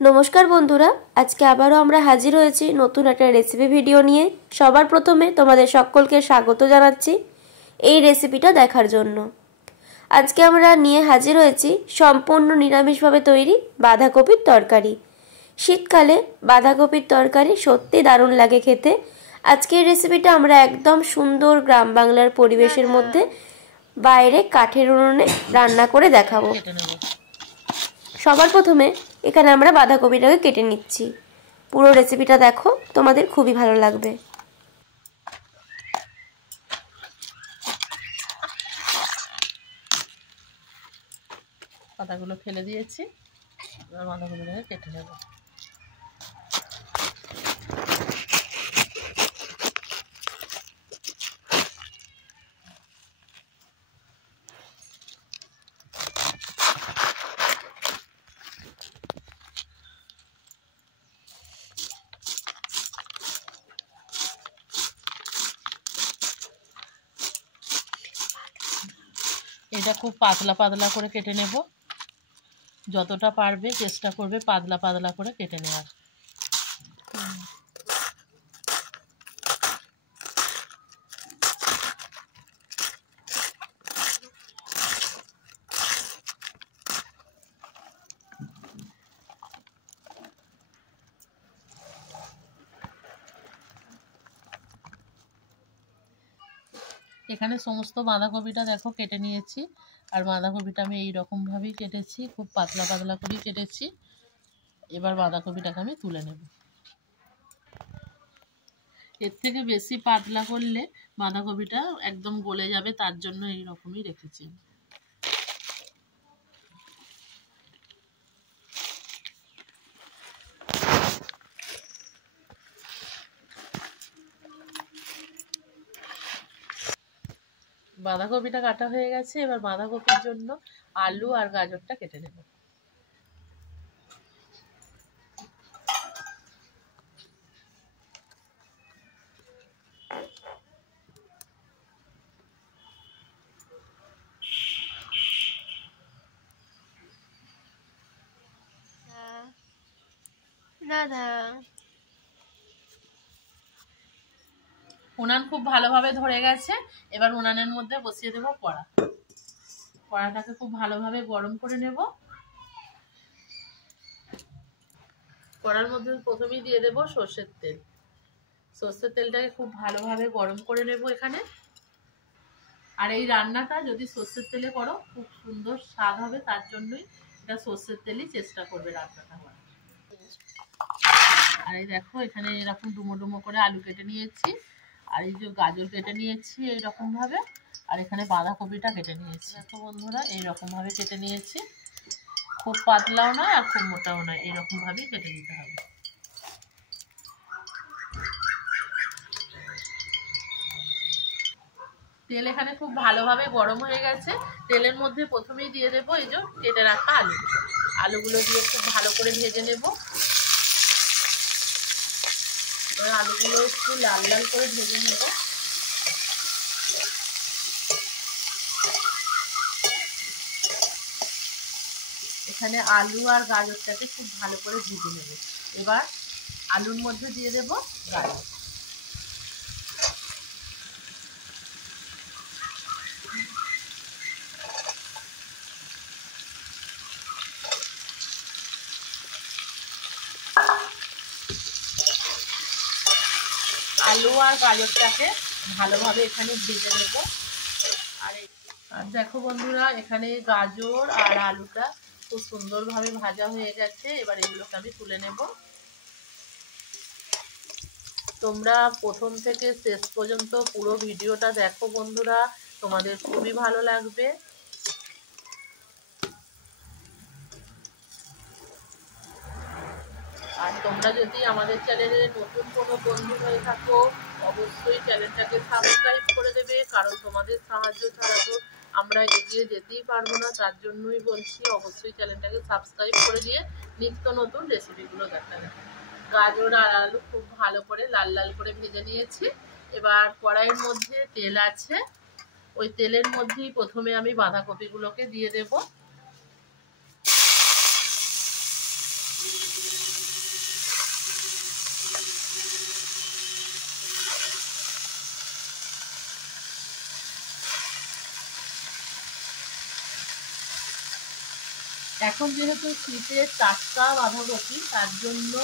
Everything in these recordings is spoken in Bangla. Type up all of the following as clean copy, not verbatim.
নমস্কার বন্ধুরা, আজকে আবারও আমরা হাজির হয়েছি নতুন একটা রেসিপি ভিডিও নিয়ে। সবার প্রথমে তোমাদের সকলকে স্বাগত জানাচ্ছি এই রেসিপিটা দেখার জন্য। আজকে আমরা নিয়ে হাজির হয়েছি সম্পূর্ণ নিরামিষভাবে তৈরি বাঁধাকপির তরকারি। শীতকালে বাঁধাকপির তরকারি সত্যি দারুণ লাগে খেতে। আজকের রেসিপিটা আমরা একদম সুন্দর গ্রাম বাংলার পরিবেশের মধ্যে বাইরে কাঠের উনুনে রান্না করে দেখাবো। সবার প্রথমে এখানে আমরা বাঁধাকপিটাকে কেটে নিচ্ছি। পুরো রেসিপিটা দেখো, তোমাদের খুবই ভালো লাগবে। পাতাগুলো ফেলে দিয়েছি, এবার বাঁধাকপিটাকে কেটে নেব। এটা খুব পাতলা পাতলা করে কেটে নেব, যতটা পারবে চেষ্টা করবে পাতলা পাতলা করে কেটে নেওয়ার। এখানে সমস্ত বাঁধাকপিটা দেখো কেটে নিয়েছি, আর বাঁধাকপিটা আমি এইরকমভাবেই কেটেছি, খুব পাতলা পাতলা করেই কেটেছি। এবার বাঁধাকপিটাকে আমি তুলে নেব। এর থেকে বেশি পাতলা করলে বাঁধাকপিটা একদম গলে যাবে, তার জন্য এইরকমই রেখেছি। বাঁধাকপিটা কাটা হয়ে গেছে, এবার বাঁধাকপির জন্য আলু আর গাজরটা কেটে নেব। উনান খুব ভালোভাবে ধরে গেছে, এবার উনানের মধ্যে বসিয়ে দেব কড়া। কড়াটাকে খুব ভালোভাবে গরম করে নেব। কড়ার মধ্যে প্রথমেই দিয়ে দেব সর্ষের তেল। সর্ষের তেলটাকে খুব ভালোভাবে গরম করে নেব এখানে। আর এই রান্নাটা যদি সর্ষের তেলে করো খুব সুন্দর স্বাদ হবে, তার জন্যই এটা সর্ষের তেলই চেষ্টা করবে রান্নাটা করার। আর এই দেখো এখানে এরকম ডুমো ডুমো করে আলু কেটে নিয়েছি, আর এই যে গাজর কেটে নিয়েছি এইরকম ভাবে, আর এখানে বাঁধাকপিটা কেটে নিয়েছি। দেখো বন্ধুরা এইরকম ভাবে কেটে নিয়েছি, খুব পাতলাও নয় আর খুব মোটাও নয়, এইরকম ভাবেই কেটে নিতে হবে। তেল এখানে খুব ভালোভাবে গরম হয়ে গেছে। তেলের মধ্যে প্রথমেই দিয়ে দেবো এই যে কেটে রাখা আলু। আলুগুলো দিয়ে খুব ভালো করে ভেজে নেব। আলুগুলো একটু লাল লাল করে ভেজে নেব। এখানে আলু আর গাজরটাকে খুব ভালো করে ভেজে নেব। এবার আলুর মধ্যে দিয়ে দেব গাজর। আলু আর গাজরটাকে ভালোভাবে এখানে ভেজে নেব। আর দেখো বন্ধুরা এখানে গাজর আর আলুটা খুব সুন্দরভাবে ভাজা হয়ে গেছে, এবার এগুলোকে আমি তুলে নেব। তোমরা প্রথম থেকে শেষ পর্যন্ত পুরো ভিডিওটা দেখো বন্ধুরা, তোমাদের খুবই ভালো লাগবে। আর তোমরা যদি আমাদের চ্যানেলে নতুন কোনো বন্ধু হয়ে থাকো অবশ্যই চ্যানেলটাকে সাবস্ক্রাইব করে দেবে, কারণ তোমাদের সাহায্য ছাড়া তো আমরা এগিয়ে যেতেই পারবো না। তার জন্যই বলছি অবশ্যই চ্যানেলটাকে সাবস্ক্রাইব করে দিয়ে নিত্য নতুন রেসিপিগুলো দেখা যাবে। গাজর আর আলু খুব ভালো করে লাল লাল করে ভেজে নিয়েছি। এবার কড়াইয়ের মধ্যে তেল আছে, ওই তেলের মধ্যেই প্রথমে আমি বাঁধাকপিগুলোকে দিয়ে দেব। এখন যেহেতু শীতের টাটকা বাঁধাকপি, তার জন্য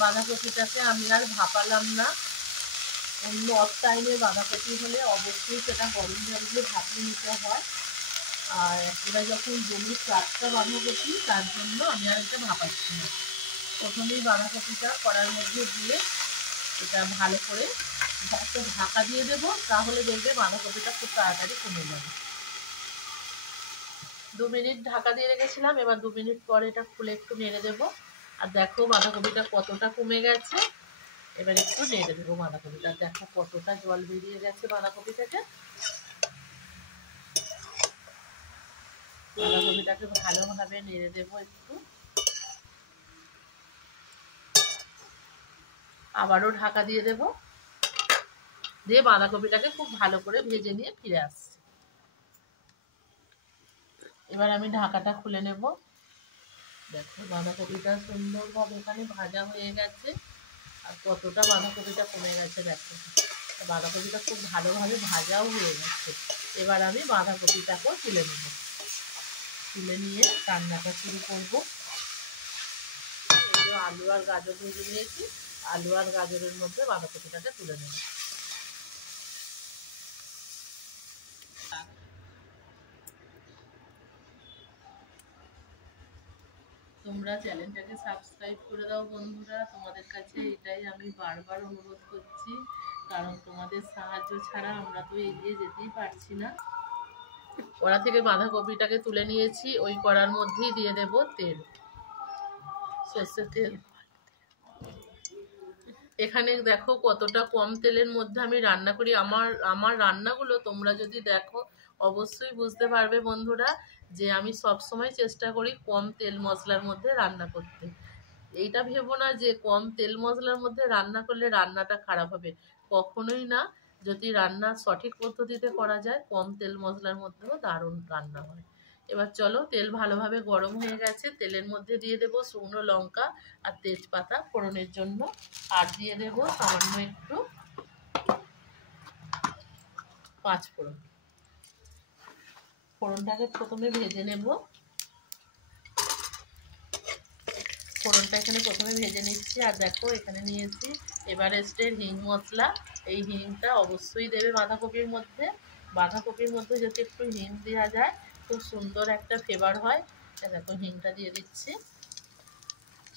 বাঁধাকপিটাকে আমি আর ভাপালাম না। অন্য অফ টাইমে বাঁধাকপি হলে অবশ্যই সেটা গরম জল দিয়ে ভাপিয়ে নিতে হয়। আর এরা যখন জমির টাটকা বাঁধাকপি, তার জন্য আমি আর এটা ভাপাচ্ছি না। প্রথমেই বাঁধাকপিটা কড়ার মধ্যে দিয়ে এটা ভালো করে একটা ঢাকা দিয়ে দেবো, তাহলে দেখবে বাঁধাকপিটা খুব তাড়াতাড়ি কমে যাবে। 2 মিনিট ঢাকা দিয়ে রেখেছিলাম, এবার 2 মিনিট পরে এটা খুলে একটু নেড়ে দেবো। আর দেখো বাঁধাকপিটা কতটা কমে গেছে। এবার একটু নেড়ে দেবো বাঁধাকপিটা। দেখো কতটা জল বেরিয়ে গেছে বাঁধাকপি থেকে। বাঁধাকপিটাকে ভালোভাবে নেড়ে দেবো একটু, আবারও ঢাকা দিয়ে দেবো, দিয়ে বাঁধাকপিটাকে খুব ভালো করে ভেজে নিয়ে ফিরে আসছি। এবার আমি ঢাকাটা খুলে নেব। দেখো বাঁধাকপিটা সুন্দরভাবে এখানে ভাজা হয়ে গেছে, আর কতটা বাঁধাকপিটা কমে গেছে। দেখো বাঁধাকপিটা খুব ভালোভাবে ভাজাও হয়ে গেছে। এবার আমি বাঁধাকপিটাকেও তুলে নেব। তুলে নিয়ে রান্নাটা শুরু করব। আলু আর গাজর ভেজে নিয়েছি, আলু আর গাজরের মধ্যে বাঁধাকপিটাকে তুলে নেব। তোমরা চ্যানেলটাকে সাবস্ক্রাইব করে দাও বন্ধুরা, তোমাদের কাছে এটাই আমি বারবার অনুরোধ করছি, কারণ তোমাদের সাহায্য ছাড়া আমরা তো এগিয়ে যেতেই পারছি না। কড়া থেকে বাঁধাকপিটাকে তুলে নিয়েছি, ওই কড়ার মধ্যেই দিয়ে দেব তেল, সর্ষের তেল। এখানে দেখো কতটা কম তেলের মধ্যে আমি রান্না করি। আমার রান্নাগুলো তোমরা যদি দেখো অবশ্যই বুঝতে পারবে বন্ধুরা, যে আমি সব সময় চেষ্টা করি কম তেল মশলার মধ্যে রান্না করতে। এইটা ভেবো না যে কম তেল মশলার মধ্যে রান্না করলে রান্নাটা খারাপ হবে, কখনোই না। যদি রান্না সঠিক পদ্ধতিতে করা যায়, কম তেল মশলার মধ্যেও দারুণ রান্না হয়। এবার চলো, তেল ভালোভাবে গরম হয়ে গেছে, তেলের মধ্যে দিয়ে দেবো শুকনো লঙ্কা আর তেজপাতা ফোড়নের জন্য, আর দিয়ে দেবো সামান্য একটু পাঁচফোড়ন। ফোড়নটাকে প্রথমে ভেজে নেব। ফোড়নটা এখানে প্রথমে ভেজে নিচ্ছি। আর দেখো এখানে নিয়েছি এভারেস্টের হিং মশলা। এই হিংটা অবশ্যই দেবে বাঁধাকপির মধ্যে। বাঁধাকপির মধ্যে যদি একটু হিং দেওয়া যায়, খুব সুন্দর একটা ফ্লেভার হয়। দেখো হিংটা দিয়ে দিচ্ছি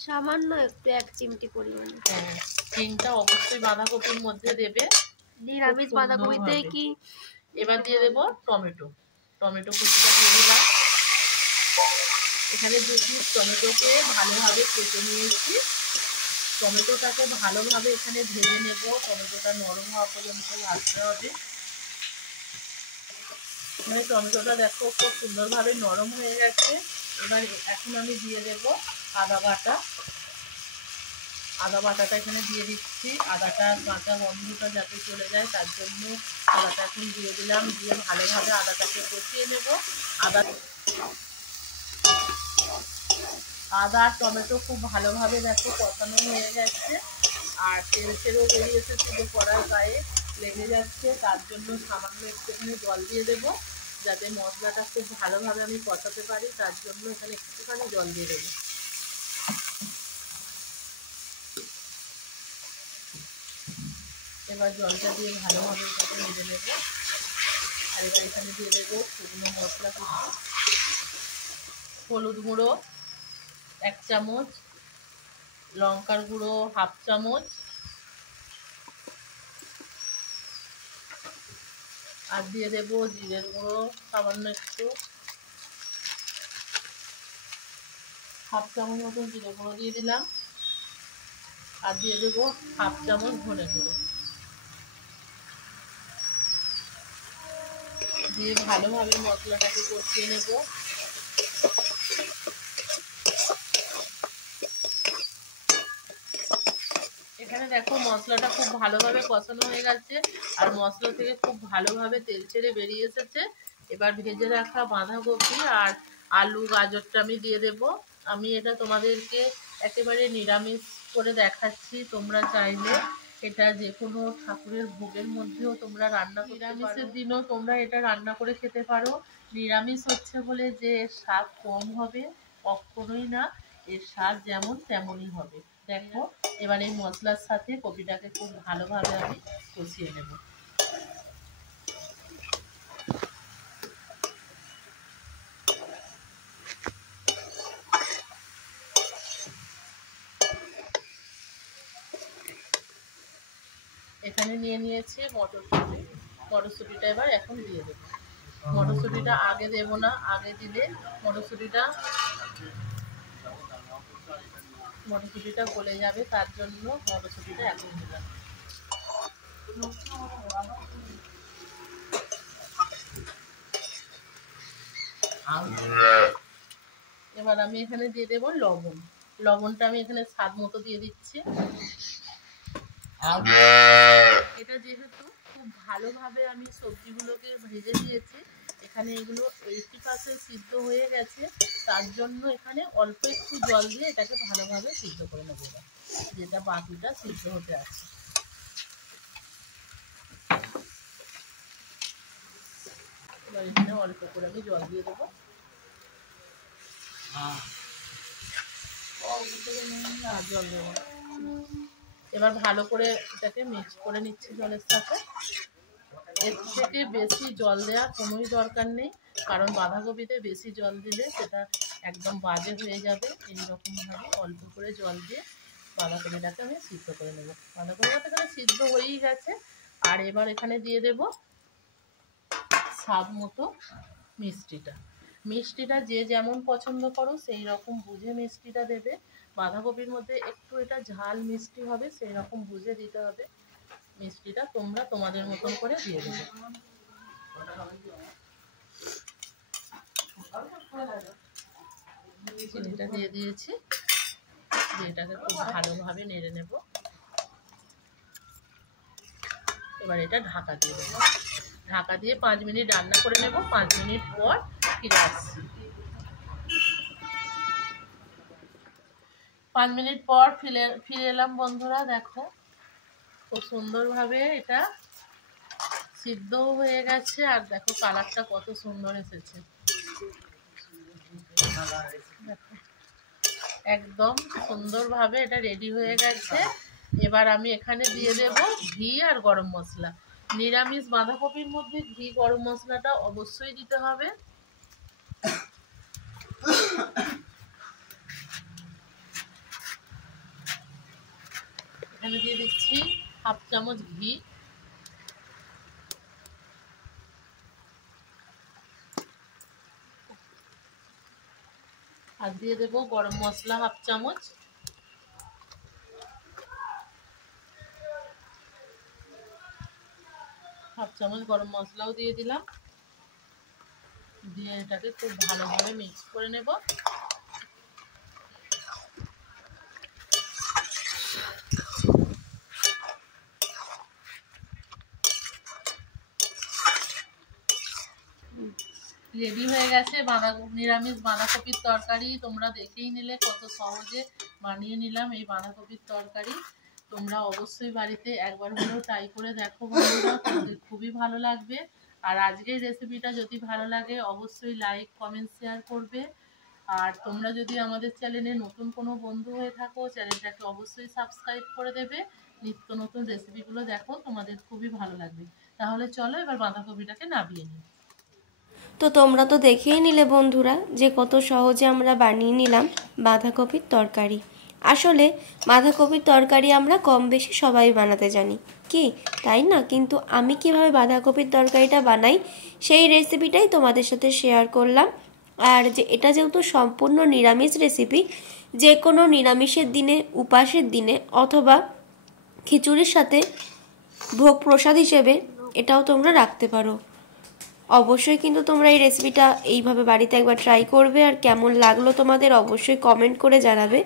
সামান্য একটু, 1 চিমটি পরিমাণে। হ্যাঁ, হিংটা অবশ্যই বাঁধাকপির মধ্যে দেবে, নিরামিষ বাঁধাকপিতে কি। এবার দিয়ে দেবো টমেটো। টমেটো কুচিটা দিয়ে দিলাম। এখানে 2 পিস টমেটোকে ভালোভাবে কেটে নিয়েছি। টমেটোটাকে ভালোভাবে এখানে ভেজে নেব, টমেটোটা নরম হওয়া পর্যন্ত ভাজতে হবে। এখানে টমেটোটা দেখো খুব সুন্দরভাবে নরম হয়ে গেছে। এবার এখন আমি দিয়ে দেব আদা বাটা। আদা বাটাটা এখানে দিয়ে দিচ্ছি। আদাটার কাঁচা গন্ধটা যাতে চলে যায়, তার জন্য আদাটা এখন দিয়ে দিলাম। দিয়ে ভালোভাবে আদাটাকে কষিয়ে নেব। আদা আর টমেটো খুব ভালোভাবে দেখো কষানো হয়ে গেছে, আর তেল তেলও বেরিয়ে এসেছে, যে কড়ার গায়ে লেগে যাচ্ছে। তার জন্য সামান্য একটুখানি জল দিয়ে দেবো, যাতে মশলাটা খুব ভালোভাবে আমি কষাতে পারি। তার জন্য এখানে একটুখানি জল দিয়ে দেবো। এবার জলটা দিয়ে ভালোভাবে এটাকে ভেজে নেব। আর এবার এখানে দিয়ে দেবো শুকনো মশলা কিছু, হলুদ গুঁড়ো 1 চামচ, লঙ্কার গুঁড়ো 1/2 চামচ, আর দিয়ে দেবো জিরের গুঁড়ো সামান্য একটু, 1/2 চামচ মতন জিরে গুঁড়ো দিয়ে দিলাম। আর দিয়ে দেবো 1/2 চামচ ধনে গুঁড়ো। দিয়ে ভালোভাবে মশলাটাকে কষিয়ে নেব। এখানে দেখো মশলাটা খুব ভালোভাবে কষানো হয়ে গেছে, আর মশলা থেকে খুব ভালোভাবে তেল ছেড়ে বেরিয়ে এসেছে। এবার ভেজে রাখা বাঁধাকপি আর আলু গাজরটা আমি দিয়ে দেব। আমি এটা তোমাদেরকে একেবারে নিরামিষ করে দেখাচ্ছি। তোমরা চাইলে এটা যে কোনো ঠাকুরের ভোগের মধ্যেও তোমরা রান্না করতে পারো। নিরামিষের দিনও তোমরা এটা রান্না করে খেতে পারো। নিরামিষ হচ্ছে বলে যে স্বাদ কম হবে কখনোই না, এর স্বাদ যেমন তেমনই হবে। দেখো এবার এই মশলার সাথে কপিটাকে খুব ভালোভাবে আমি কষিয়ে নেব। এখানে নিয়ে নিয়েছি মটরশুঁটি। মটরশুঁটিটা এবার এখন দিয়ে দেবো। মটরশুঁটিটা আগে দেব না, আগে দিলে মটরশুঁটিটা গলে যাবে, তার জন্য মটরশুঁটিটা এখন দিলাম। এবার আমি এখানে দিয়ে দেবো লবণ। লবণটা আমি এখানে স্বাদ মতো দিয়ে দিচ্ছি। এটা যেহেতু খুব ভালোভাবে আমি সবজিগুলোকে ভেজে দিয়েছি, এখানে এগুলো 80% সিদ্ধ হয়ে গেছে, তার জন্য এখানে অল্প একটু জল দিয়ে এটাকে ভালোভাবে সিদ্ধ করে নেবো, যেটা বাকিটা সিদ্ধ হতে আছে। এবার এখানে অল্প করে আমি জল দিয়ে দেবো। জল দেবো। এবার ভালো করে এটাকে মিক্স করে নিচ্ছি জলের সাথে। এর থেকে বেশি জল দেওয়ার কোনোই দরকার নেই, কারণ বাঁধাকপিতে বেশি জল দিলে সেটা একদম বাজে হয়ে যাবে। এইরকমভাবে অল্প করে জল দিয়ে বাঁধাকপিটাকে আমি সিদ্ধ করে নেব। বাঁধাকপিটা এখানে সিদ্ধ হয়েই গেছে। আর এবার এখানে দিয়ে দেব স্বাদ মতো মিষ্টিটা। মিষ্টিটা যে যেমন পছন্দ করো সেই রকম বুঝে মিষ্টিটা দেবে। বাঁধাকপির মধ্যে একটু এটা ঝাল মিষ্টি হবে, সেই রকম বুঝে দিতে হবে। মিষ্টিটা তোমরা তোমাদের মতন করে দিয়ে দেবে। চিনিটা দিয়ে দিয়েছি, এটাকে খুব ভালোভাবে নেড়ে নেব। এবার এটা ঢাকা দিয়ে দেবো। ঢাকা দিয়ে 5 মিনিট রান্না করে নেব। 5 মিনিট পর ফিরে আসছি। 5 মিনিট পর ফিরে এলাম বন্ধুরা। দেখো খুব সুন্দরভাবে এটা সিদ্ধও হয়ে গেছে, আর দেখো কালারটা কত সুন্দর এসেছে। একদম সুন্দরভাবে এটা রেডি হয়ে গেছে। এবার আমি এখানে দিয়ে দেব ঘি আর গরম মশলা। নিরামিষ বাঁধাকপির মধ্যে ঘি গরম মশলাটা অবশ্যই দিতে হবে। এখানে দিয়ে দিচ্ছি 1/2 চামচ ঘি। আর দিয়ে দেবো গরম মশলা 1/2 চামচ। হাফ চামচ গরম মশলাও দিয়ে দিলাম। দিয়ে এটাকে খুব ভালোভাবে মিক্স করে নেব। রেডি হয়ে গেছে নিরামিষ বাঁধাকপির তরকারি। তোমরা দেখেই নিলে কত সহজে বানিয়ে নিলাম এই বাঁধাকপির তরকারি। তোমরা অবশ্যই বাড়িতে একবার হলেও ট্রাই করে দেখো বন্ধুরা, তোমাদের খুবই ভালো লাগবে। আর আজকের রেসিপিটা যদি ভালো লাগে অবশ্যই লাইক কমেন্ট শেয়ার করবে। আর তোমরা যদি আমাদের চ্যানেলে নতুন কোনো বন্ধু হয়ে থাকো, চ্যানেলটাকে অবশ্যই সাবস্ক্রাইব করে দেবে। নিত্য নতুন রেসিপিগুলো দেখো, তোমাদের খুবই ভালো লাগবে। তাহলে চলো এবার বাঁধাকপিটাকে নামিয়ে নিই। তো তোমরা তো দেখেই নিলে বন্ধুরা যে কত সহজে আমরা বানিয়ে নিলাম বাঁধাকপির তরকারি। আসলে বাঁধাকপির তরকারি আমরা কম বেশি সবাই বানাতে জানি, কি তাই না? কিন্তু আমি কিভাবে বাঁধাকপির তরকারিটা বানাই সেই রেসিপিটাই তোমাদের সাথে শেয়ার করলাম। আর যে এটা যেহেতু সম্পূর্ণ নিরামিষ রেসিপি, যে কোনো নিরামিষের দিনে, উপাসের দিনে অথবা খিচুড়ির সাথে ভোগ প্রসাদ হিসেবে এটাও তোমরা রাখতে পারো। অবশ্যই কিন্তু তোমরা এই রেসিপিটা এইভাবে বাড়িতে একবার ট্রাই করবে। আর কেমন লাগলো তোমাদের অবশ্যই কমেন্ট করে জানাবে।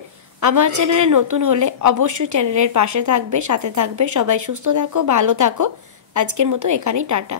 আমার চ্যানেলে নতুন হলে অবশ্যই চ্যানেলের পাশে থাকবে, সাথে থাকবে। সবাই সুস্থ থাকো, ভালো থাকো। আজকের মতো এখানেই টাটা।